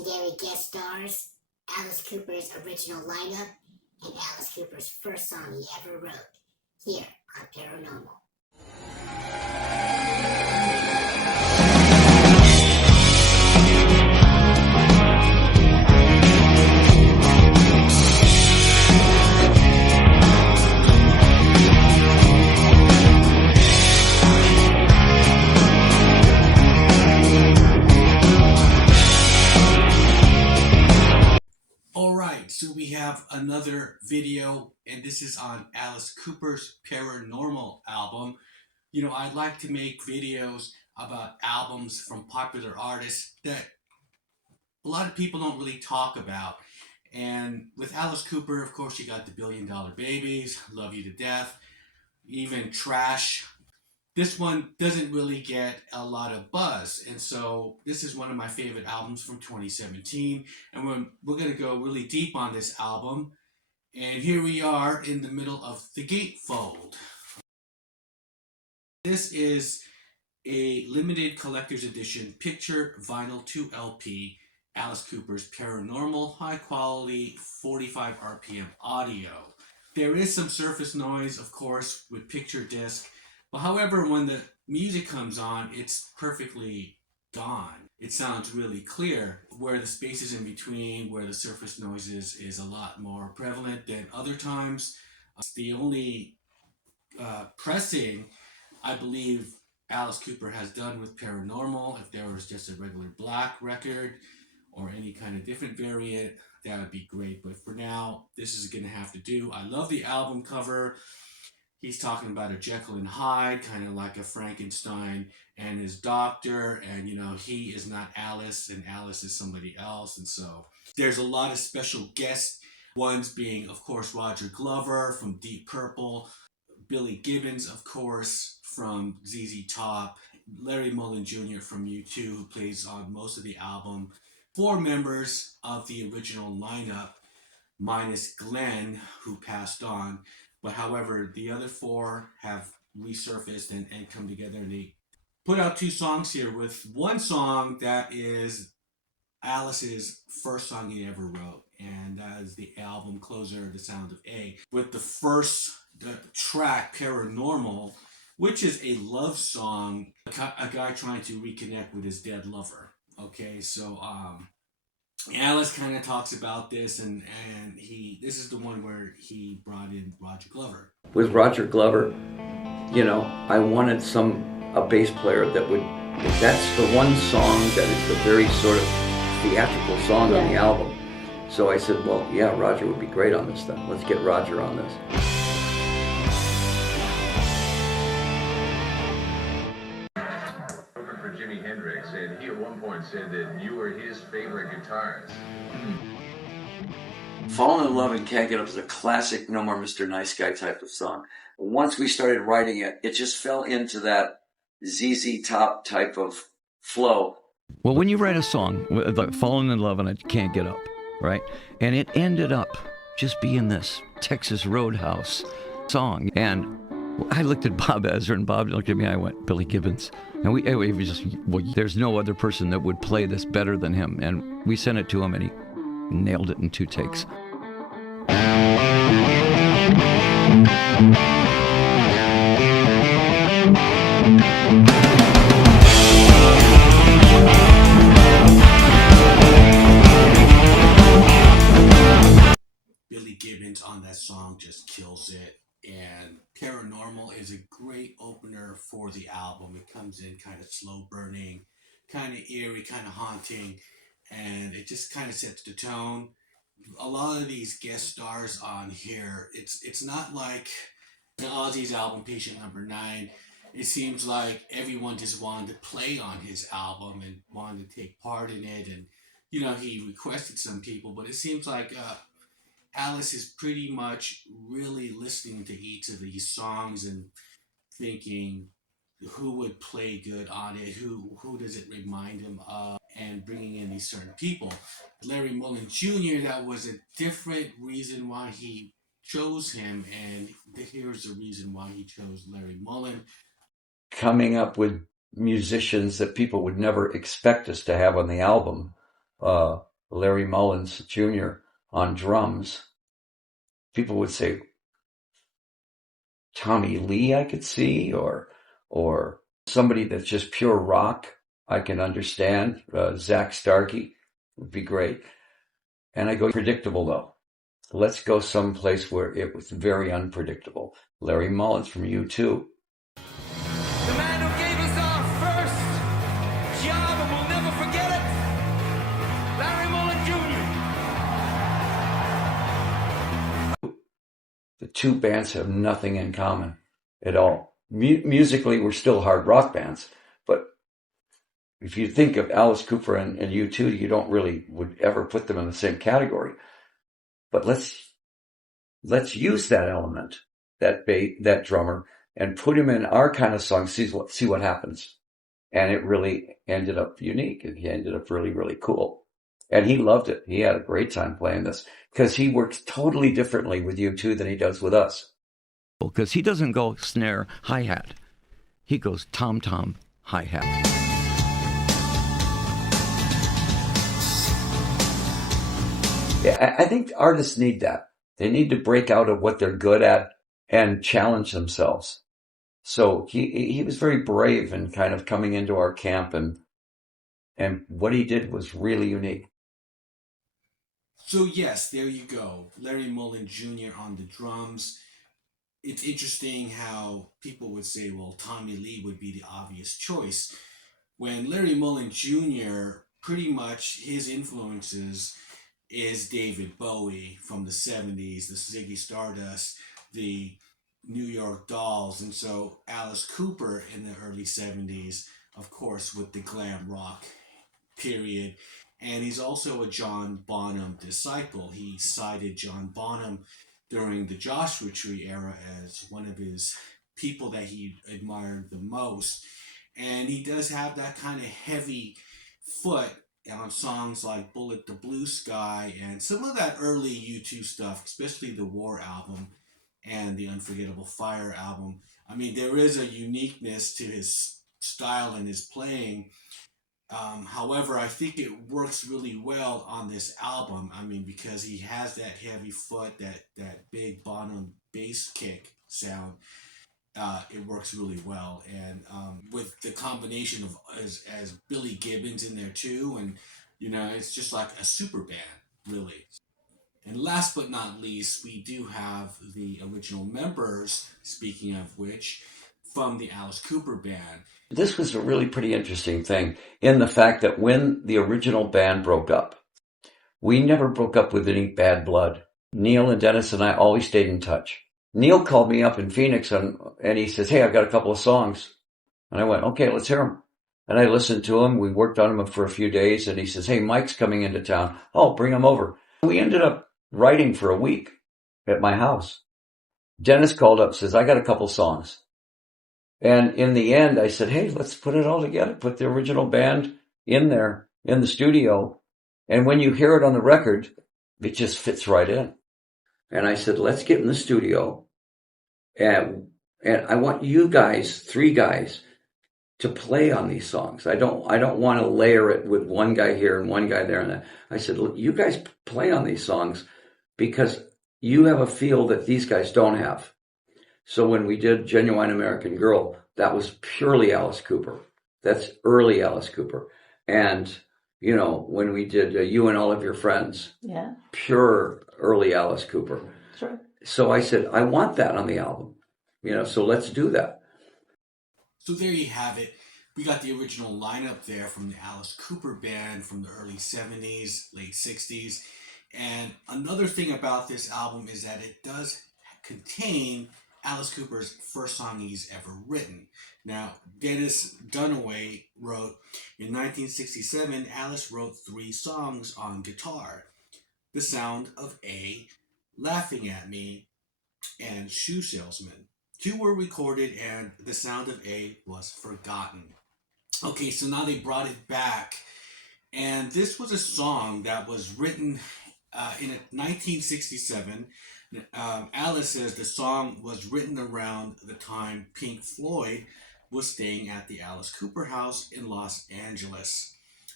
legendary guest stars, Alice Cooper's original lineup, and Alice Cooper's first song he ever wrote, here on Paranormal. So we have another video, and this is on Alice Cooper's Paranormal album. You know, I like to make videos about albums from popular artists that a lot of people don't really talk about. And with Alice Cooper, of course, you got the $1 Billion Babies, Love You to Death, even Trash. This one doesn't really get a lot of buzz, and so this is one of my favorite albums from 2017, and we're going to go really deep on this album. And here we are in the middle of the gatefold. This is a limited collector's edition picture vinyl 2 LP Alice Cooper's Paranormal, high quality 45 RPM audio. There is some surface noise, of course, with picture disc. But however, when the music comes on, it's perfectly gone. It sounds really clear. Where the spaces in between, where the surface noise is a lot more prevalent than other times. The only pressing, I believe, Alice Cooper has done with Paranormal, if there was just a regular black record or any kind of different variant, that would be great. But for now, this is going to have to do. I love the album cover. He's talking about a Jekyll and Hyde, kind of like a Frankenstein and his doctor. And, you know, he is not Alice and Alice is somebody else. And so there's a lot of special guests. Ones being, of course, Roger Glover from Deep Purple. Billy Gibbons, of course, from ZZ Top. Larry Mullen Jr. from U2, who plays on most of the album. 4 members of the original lineup, minus Glenn, who passed on. But however, the other 4 have resurfaced and come together, and they put out 2 songs here, with one song that is Alice's first song he ever wrote, and that is the album closer, The Sound of A, with the first track, Paranormal, which is a love song, a guy trying to reconnect with his dead lover. Okay, so Alice kind of talks about this, and this is the one where he brought in Roger Glover. With Roger Glover, you know, I wanted a bass player that would, that's the one song that is the very sort of theatrical song on the album. So I said, well, yeah, Roger would be great on this then. Let's get Roger on this. Jimi Hendrix, and he at one point said that you were his favorite guitarist. Fallen in Love and Can't Get Up is a classic No More Mr. Nice Guy type of song. Once we started writing it, it just fell into that ZZ Top type of flow. Well, when you write a song, like Fallen in Love and I Can't Get Up, right? And it ended up just being this Texas Roadhouse song. And I looked at Bob Ezra, and Bob looked at me, and I went, Billy Gibbons. And we just, well, there's no other person that would play this better than him. And we sent it to him, and he nailed it in 2 takes. Billy Gibbons on that song just kills it. And Paranormal is a great opener for the album. It comes in kind of slow burning, kind of eerie, kind of haunting, and it just kind of sets the tone. A lot of these guest stars on here, it's not like the Ozzy's album, Patient Number 9. It seems like everyone just wanted to play on his album and wanted to take part in it. And, you know, he requested some people, but it seems like Alice is pretty much really listening to each of these songs and thinking who would play good on it, who does it remind him of, and bringing in these certain people. Larry Mullen Jr., that was a different reason why he chose him, and here's the reason why he chose Larry Mullen. Coming up with musicians that people would never expect us to have on the album. Larry Mullen Jr. on drums, people would say Tommy Lee I could see, or somebody that's just pure rock I can understand. Zach Starkey would be great. And I go, predictable though. Let's go someplace where it was very unpredictable. Larry Mullins from U2. The man who gave us our first job and we'll never forget it, Larry Mullen Jr. The two bands have nothing in common at all. Musically, we're still hard rock bands, but if you think of Alice Cooper and U2, you don't really would ever put them in the same category. But let's use that element, that drummer, and put him in our kind of song, see what happens. And it really ended up unique. It ended up really, really cool. And he loved it. He had a great time playing this because he works totally differently with U2 than he does with us. Because he doesn't go snare, hi-hat. He goes tom-tom, hi-hat. Yeah, I think artists need that. They need to break out of what they're good at and challenge themselves. So he was very brave in kind of coming into our camp, and what he did was really unique. So yes, there you go. Larry Mullen Jr. on the drums. It's interesting how people would say, well, Tommy Lee would be the obvious choice. When Larry Mullen Jr., pretty much his influences is David Bowie from the 70s, the Ziggy Stardust, the New York Dolls, and so Alice Cooper in the early 70s, of course, with the glam rock period. And he's also a John Bonham disciple. He cited John Bonham during the Joshua Tree era as one of his people that he admired the most. And he does have that kind of heavy foot on songs like Bullet the Blue Sky and some of that early U2 stuff, especially the War album and the Unforgettable Fire album. I mean, there is a uniqueness to his style and his playing. However, I think it works really well on this album. I mean, because he has that heavy foot, that big Bonham bass kick sound. It works really well, and with the combination of as Billy Gibbons in there too, and it's just like a super band, really. And last but not least, we do have the original members. Speaking of which, from the Alice Cooper band. This was a really pretty interesting thing in the fact that when the original band broke up, we never broke up with any bad blood. Neil and Dennis and I always stayed in touch. Neil called me up in Phoenix and he says, hey, I've got a couple of songs. And I went, okay, let's hear them. And I listened to them. We worked on them for a few days. And he says, hey, Mike's coming into town. Oh, bring him over. We ended up writing for a week at my house. Dennis called up, says, I got a couple songs. And in the end, I said, hey, let's put it all together. Put the original band in there, in the studio. And when you hear it on the record, it just fits right in. And I said, let's get in the studio. And I want you guys, 3 guys, to play on these songs. I don't want to layer it with one guy here and one guy there. And I said, look, you guys play on these songs because you have a feel that these guys don't have. So when we did Genuine American Girl, that was purely Alice Cooper. That's early Alice Cooper. And, when we did You and All of Your Friends, yeah, pure early Alice Cooper. Sure. So I said, I want that on the album, so let's do that. So there you have it. We got the original lineup there from the Alice Cooper band from the early 70s, late 60s. And another thing about this album is that it does contain Alice Cooper's first song he's ever written. Now, Dennis Dunaway wrote, in 1967, Alice wrote 3 songs on guitar. The Sound of A, Laughing at Me, and Shoe Salesman. 2 were recorded and The Sound of A was forgotten. Okay, so now they brought it back. And this was a song that was written in 1967. Alice says the song was written around the time Pink Floyd was staying at the Alice Cooper house in Los Angeles.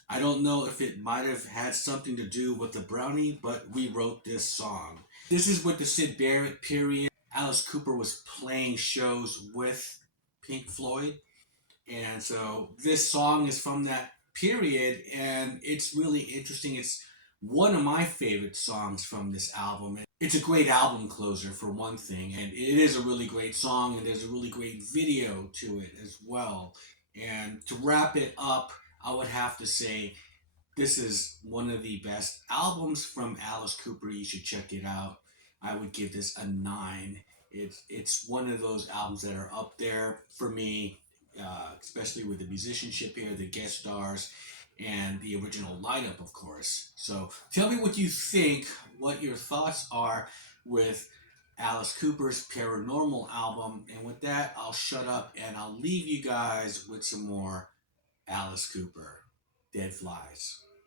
I don't know if it might have had something to do with the brownie, but we wrote this song. This is with the Syd Barrett period. Alice Cooper was playing shows with Pink Floyd. And so this song is from that period, and it's really interesting. It's one of my favorite songs from this album. It's a great album closer, for one thing, and it is a really great song, and there's a really great video to it as well. And to wrap it up, I would have to say this is one of the best albums from Alice Cooper. You should check it out. I would give this a 9. It's one of those albums that are up there for me, especially with the musicianship here, the guest stars, and the original lineup, of course. So tell me what you think, what your thoughts are with Alice Cooper's Paranormal album. And with that, I'll shut up and I'll leave you guys with some more Alice Cooper, Dead Flies.